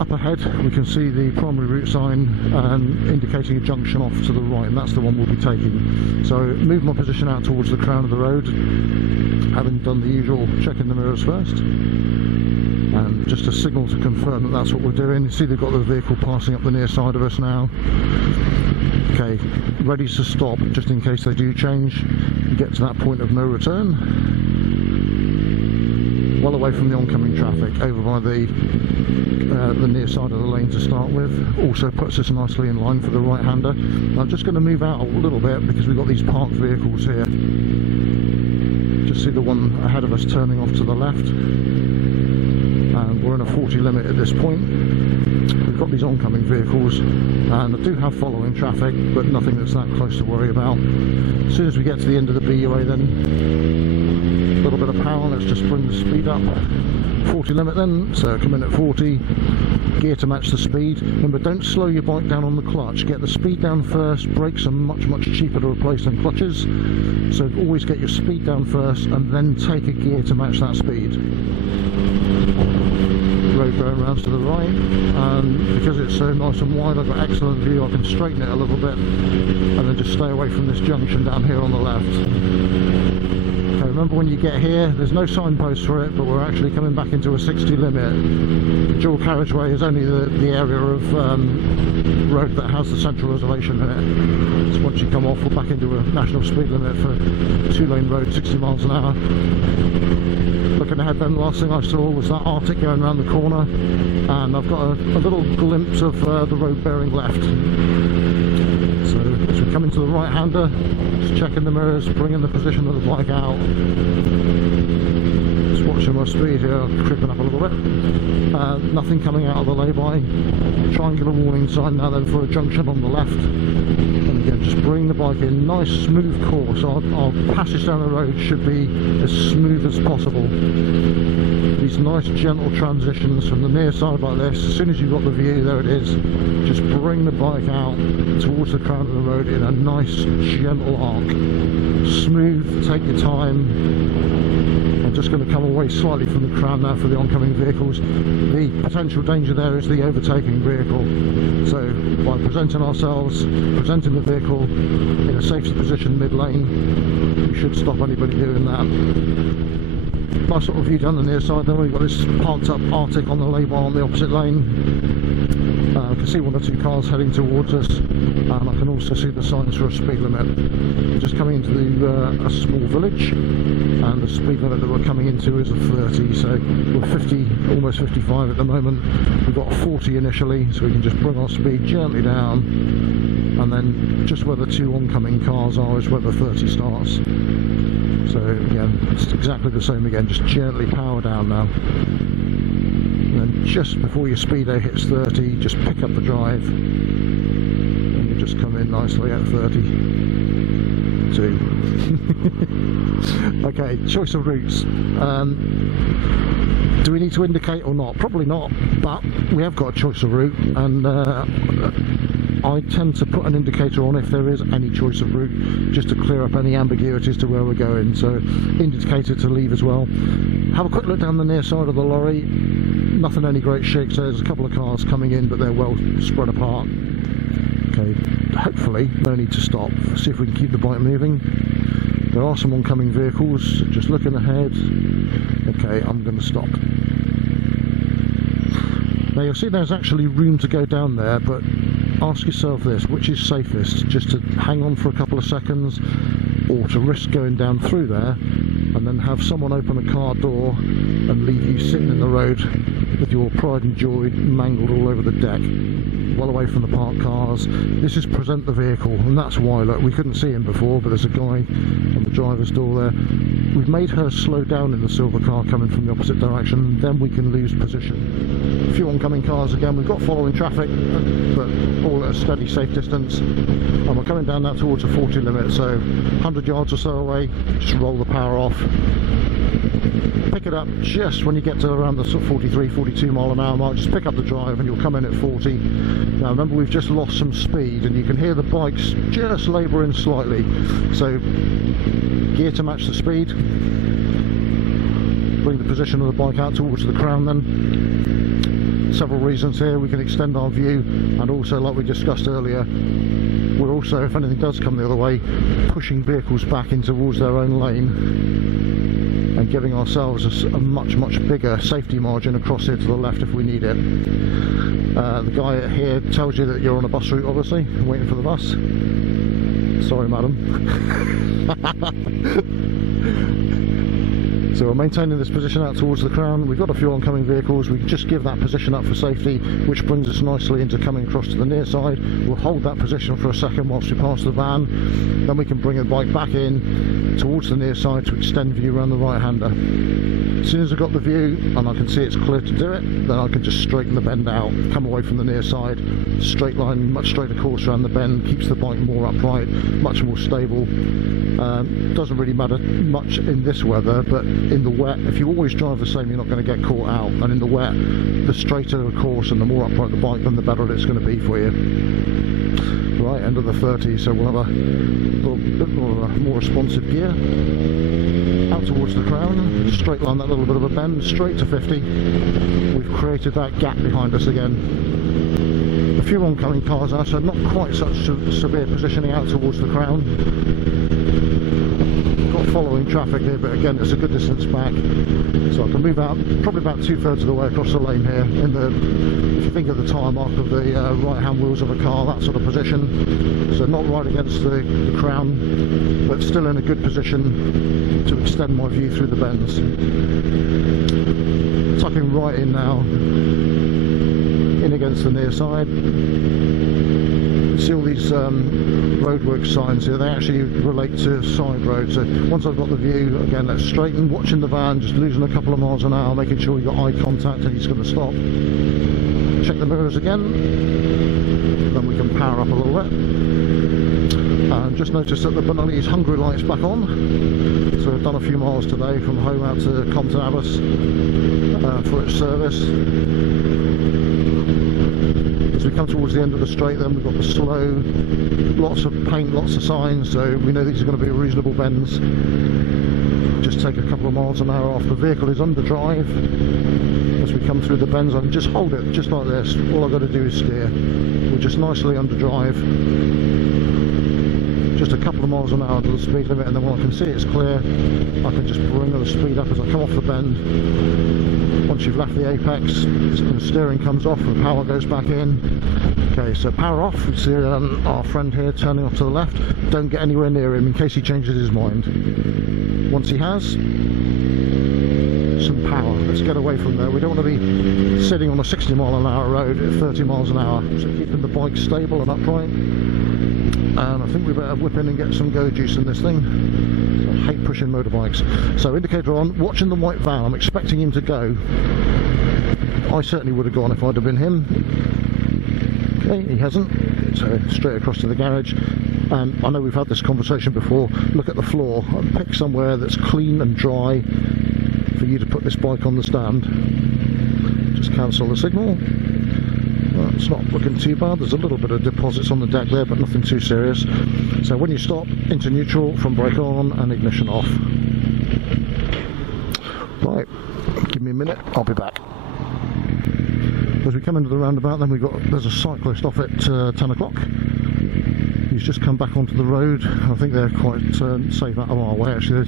Up ahead we can see the primary route sign indicating a junction off to the right, and that's the one we'll be taking. So move my position out towards the crown of the road, having done the usual check in the mirrors first, and just a signal to confirm that that's what we're doing. You see they've got the vehicle passing up the near side of us now. Okay, ready to stop just in case they do change, get to that point of no return. Well away from the oncoming traffic, over by the near side of the lane to start with. Also puts us nicely in line for the right-hander. I'm just going to move out a little bit because we've got these parked vehicles here. Just see the one ahead of us turning off to the left, and we're in a 40 limit at this point. We've got these oncoming vehicles, and I do have following traffic, but nothing that's that close to worry about. As soon as we get to the end of the BUA then, a little bit of power, let's just bring the speed up. 40 limit then, so come in at 40, gear to match the speed. Remember, don't slow your bike down on the clutch, get the speed down first. Brakes are much cheaper to replace than clutches, so always get your speed down first and then take a gear to match that speed. Road going round to the right, and because it's so nice and wide, I've got excellent view. I can straighten it a little bit and then just stay away from this junction down here on the left. Okay, remember when you get here, there's no signpost for it, but we're actually coming back into a 60 limit. The dual carriageway is only the area of road that has the central reservation in it. So once you come off, we're back into a national speed limit for 2-lane road, 60 miles an hour. Looking ahead then, the last thing I saw was that Arctic going around the corner, and I've got a little glimpse of the road bearing left. So as we come into the right-hander, just checking the mirrors, bringing the position of the bike out. Just watching my speed here, creeping up a little bit. Nothing coming out of the lay-by. Triangular warning sign now then for a junction on the left. And again, just bring the bike in, nice smooth course. Our passage down the road should be as smooth as possible. These nice gentle transitions from the near side like this. As soon as you've got the view, there it is. Just bring the bike out towards the crown of the road in a nice gentle arc. Smooth, take your time. I'm just going to come away slightly from the crown now for the oncoming vehicles. The potential danger there is the overtaking vehicle. So by presenting ourselves, presenting the vehicle in a safety position mid-lane, we should stop anybody doing that. Nice little view down the near side then. We've got this parked up Arctic on the lay-by on the opposite lane. I can see one or two cars heading towards us, and I can also see the signs for a speed limit. We're just coming into a small village, and the speed limit that we're coming into is a 30, so we're 50, almost 55 at the moment. We've got a 40 initially, so we can just bring our speed gently down, and then just where the two oncoming cars are is where the 30 starts. So again, it's exactly the same again, just gently power down now. And then just before your speedo hits 30, just pick up the drive, and you just come in nicely at 32. Okay, choice of routes. Do we need to indicate or not? Probably not, but we have got a choice of route, and I tend to put an indicator on if there is any choice of route, just to clear up any ambiguities to where we're going. So indicator to leave as well. Have a quick look down the near side of the lorry. Nothing any great shakes. There's a couple of cars coming in, but they're well spread apart. Okay, hopefully no need to stop. See if we can keep the bike moving. There are some oncoming vehicles, just looking ahead. Okay, I'm going to stop. Now you'll see there's actually room to go down there, but ask yourself this, which is safest? Just to hang on for a couple of seconds, or to risk going down through there and then have someone open a car door and leave you sitting in the road with your pride and joy mangled all over the deck, well away from the parked cars. This is present the vehicle, and that's why, look, we couldn't see him before, but there's a guy on the driver's door there. We've made her slow down in the silver car coming from the opposite direction, then we can lose position. A few oncoming cars again. We've got following traffic, but all at a steady safe distance, and we're coming down now towards a 40 limit, so 100 yards or so away. Just roll the power off, pick it up just when you get to around the sort of 43, 42 mile an hour mark. Just pick up the drive and you'll come in at 40. Now remember, we've just lost some speed and you can hear the bikes just labouring slightly, so gear to match the speed. Bring the position of the bike out towards the crown then. several reasons here. We can extend our view, and also, like we discussed earlier, we're also, if anything does come the other way, pushing vehicles back in towards their own lane and giving ourselves a much bigger safety margin across here to the left if we need it. The guy here tells you that you're on a bus route, obviously, waiting for the bus. Sorry, madam. So we're maintaining this position out towards the crown. We've got a few oncoming vehicles. We just give that position up for safety, which brings us nicely into coming across to the near side. We'll hold that position for a second whilst we pass the van. Then we can bring the bike back in towards the near side to extend view around the right-hander. As soon as I've got the view and I can see it's clear to do it, then I can just straighten the bend out, come away from the near side, straight line, much straighter course around the bend, keeps the bike more upright, much more stable. Doesn't really matter much in this weather, but in the wet, if you always drive the same, you're not going to get caught out. And in the wet, the straighter the course and the more upright the bike, then the better it's going to be for you. Right, end of the 30, so we'll have a little bit more responsive gear. Out towards the crown, straight line that little bit of a bend, straight to 50. We've created that gap behind us again. A few oncoming cars now, so not quite such severe positioning out towards the crown. Got following traffic here, but again it's a good distance back, so I can move out probably about 2/3 of the way across the lane here. In the, if you think of the tyre mark of the right hand wheels of a car, that sort of position, so not right against the crown, but still in a good position to extend my view through the bends. Tucking right in now, in against the near side. See all these roadwork signs here, they actually relate to side roads. So once I've got the view, again, let's straighten, watching the van, just losing a couple of miles an hour, making sure we've got eye contact and he's going to stop. Check the mirrors again, then we can power up a little bit. Just noticed that the Benelli's Hungary light's back on, so we've done a few miles today from home out to Compton Abbas for its service. As we come towards the end of the straight, then we've got the slow, lots of paint, lots of signs, so we know these are going to be reasonable bends. Just take a couple of miles an hour off. The vehicle is under drive. As we come through the bends, I can just hold it just like this. All I've got to do is steer. We're just nicely under drive. Just a couple of miles an hour to the speed limit, and then when I can see it's clear, I can just bring the speed up as I come off the bend. Once you've left the apex, the steering comes off and power goes back in. Okay, so power off. We see our friend here turning off to the left. Don't get anywhere near him in case he changes his mind. Once he has, some power. Let's get away from there. We don't want to be sitting on a 60 mile an hour road at 30 miles an hour. So keeping the bike stable and upright. And I think we better whip in and get some go juice in this thing. I hate pushing motorbikes. So indicator on, watching the white van. I'm expecting him to go. I certainly would have gone if I'd have been him. Okay, he hasn't. So straight across to the garage. And I know we've had this conversation before. Look at the floor. Pick somewhere that's clean and dry for you to put this bike on the stand. Just cancel the signal. Well, it's not looking too bad. There's a little bit of deposits on the deck there, but nothing too serious. So when you stop, into neutral, front brake on and ignition off. Right, give me a minute, I'll be back. As we come into the roundabout, then there's a cyclist off at 10 o'clock. He's just come back onto the road. I think they're quite safe out of our way actually.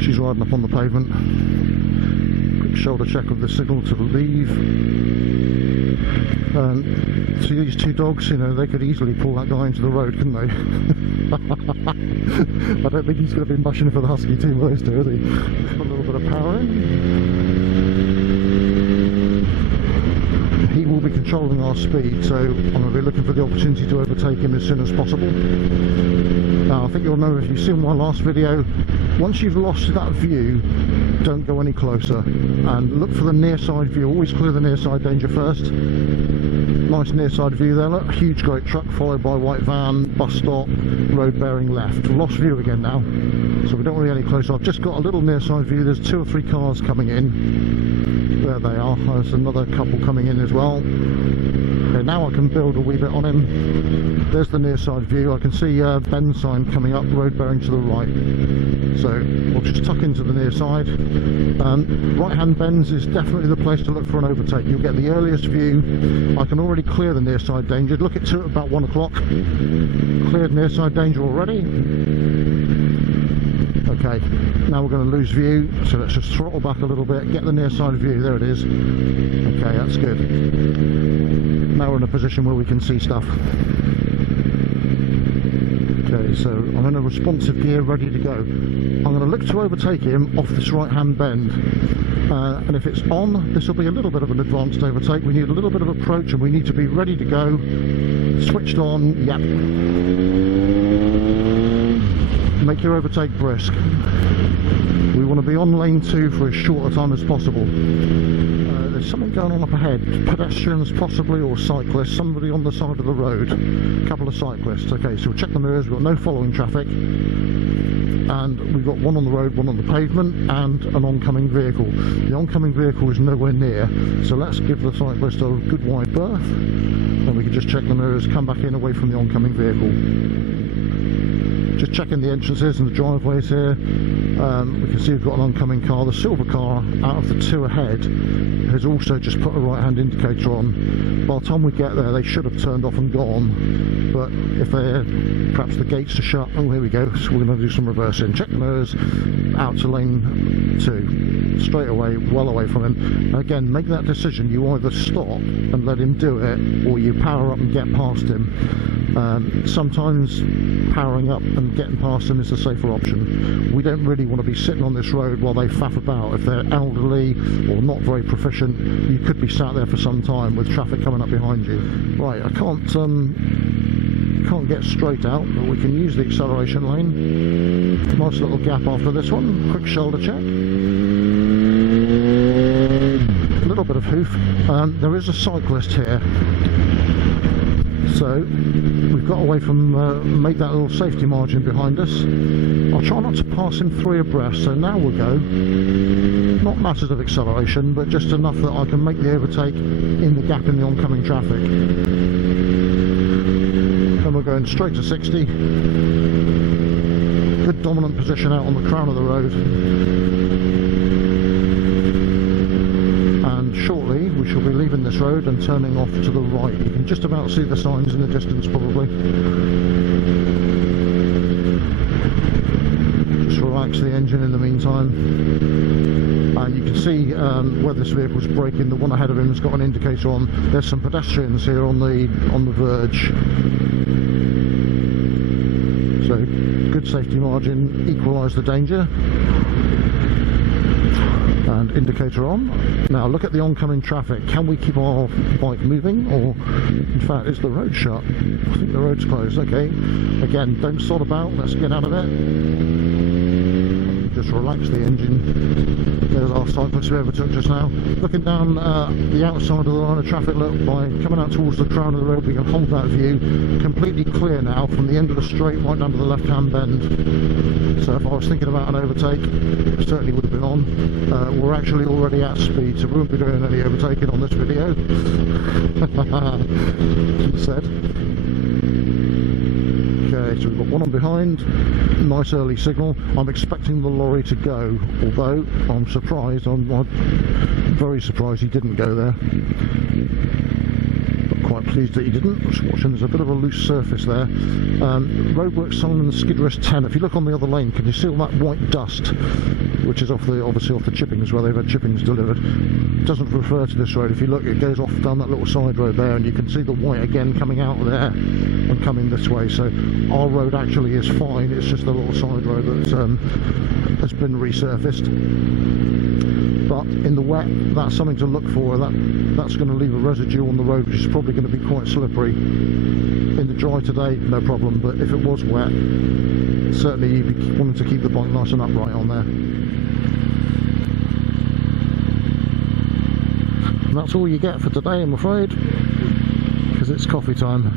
She's riding up on the pavement. Quick shoulder check of the signal to leave. See these two dogs, you know, they could easily pull that guy into the road, couldn't they? I don't think he's going to be mushing for the husky team of those two, is he? Put a little bit of power in. He will be controlling our speed, so I'm going to be looking for the opportunity to overtake him as soon as possible. Now I think you'll know, if you've seen my last video, once you've lost that view, don't go any closer and look for the near side view. Always clear the near side danger first. Nice near side view there, look, huge great truck followed by white van, bus stop, road bearing left. Lost view again now, so we don't want to get any closer. I've just got a little near side view. There's 2 or 3 cars coming in. There they are. There's another couple coming in as well. Okay, now I can build a wee bit on him. There's the near side view. I can see bend sign coming up, road bearing to the right. So we'll just tuck into the near side. Right hand bends is definitely the place to look for an overtake. You'll get the earliest view. I can already clear the near side danger. Look at 2 at about 1 o'clock. Cleared near side danger already. Okay, now we're going to lose view, so let's just throttle back a little bit, get the near side view. There it is. Okay, that's good. Now we're in a position where we can see stuff. Okay, so I'm in a responsive gear, ready to go. I'm going to look to overtake him off this right hand bend, and if it's on, this will be a little bit of an advanced overtake. We need a little bit of approach and we need to be ready to go. Switched on, yep. Make your overtake brisk. We want to be on lane 2 for as short a time as possible. There's something going on up ahead. Pedestrians possibly, or cyclists. Somebody on the side of the road. A couple of cyclists. Okay, so we'll check the mirrors. We've got no following traffic. And we've got one on the road, one on the pavement, and an oncoming vehicle. The oncoming vehicle is nowhere near, so let's give the cyclist a good wide berth. And we can just check the mirrors, come back in away from the oncoming vehicle. Just checking the entrances and the driveways here. We can see we've got an oncoming car. The silver car out of the 2 ahead has also just put a right hand indicator on. By the time we get there they should have turned off and gone, but if they're, perhaps the gates are shut. Oh, here we go. So we're going to do some reversing. Check the mirrors, out to lane 2 straight away, well away from him. Again, make that decision. You either stop and let him do it, or you power up and get past him. Sometimes powering up and getting past them is the safer option. We don't really want to be sitting on this road while they faff about. If they're elderly or not very proficient, you could be sat there for some time with traffic coming up behind you. Right, I can't get straight out, but we can use the acceleration lane. Nice little gap after this one. Quick shoulder check. A little bit of hoof. There is a cyclist here, so we've got away from, make that little safety margin behind us. I'll try not to pass him 3 abreast, so now we'll go. Not masses of acceleration, but just enough that I can make the overtake in the gap in the oncoming traffic. And we're going straight to 60. Good dominant position out on the crown of the road. And shortly we shall be leaving this road and turning off to the right. You can just about see the signs in the distance probably. Just relax the engine in the meantime. And you can see where this vehicle's braking. The one ahead of him has got an indicator on. There's some pedestrians here on the verge. So good safety margin, equalise the danger. And indicator on. Now look at the oncoming traffic. Can we keep our bike moving, or in fact is the road shut? I think the road's closed. Okay, again, don't sod about, let's get out of it. Just relax the engine. There's our cyclist we overtook just now. Looking down the outside of the line of traffic, look, by coming out towards the crown of the road we can hold that view. Completely clear now from the end of the straight right down to the left hand bend. So if I was thinking about an overtake, it certainly would have been on. We're actually already at speed, so we won't be doing any overtaking on this video. Said. Okay, so we've got one on behind. Nice early signal. I'm expecting the lorry to go, although I'm surprised. I'm very surprised he didn't go there. Quite pleased that he didn't. Just watching, there's a bit of a loose surface there. Roadworks Solomon skid rest 10. If you look on the other lane, can you see all that white dust, which is obviously off the chippings where they've had chippings delivered? It doesn't refer to this road. If you look, it goes off down that little side road there, and you can see the white again coming out of there and coming this way. So our road actually is fine. It's just the little side road that's been resurfaced. But in the wet, that's something to look for. That's going to leave a residue on the road, which is probably going to be quite slippery. In the dry today, no problem, but if it was wet, certainly you'd be wanting to keep the bike nice and upright on there. And that's all you get for today, I'm afraid, because it's coffee time.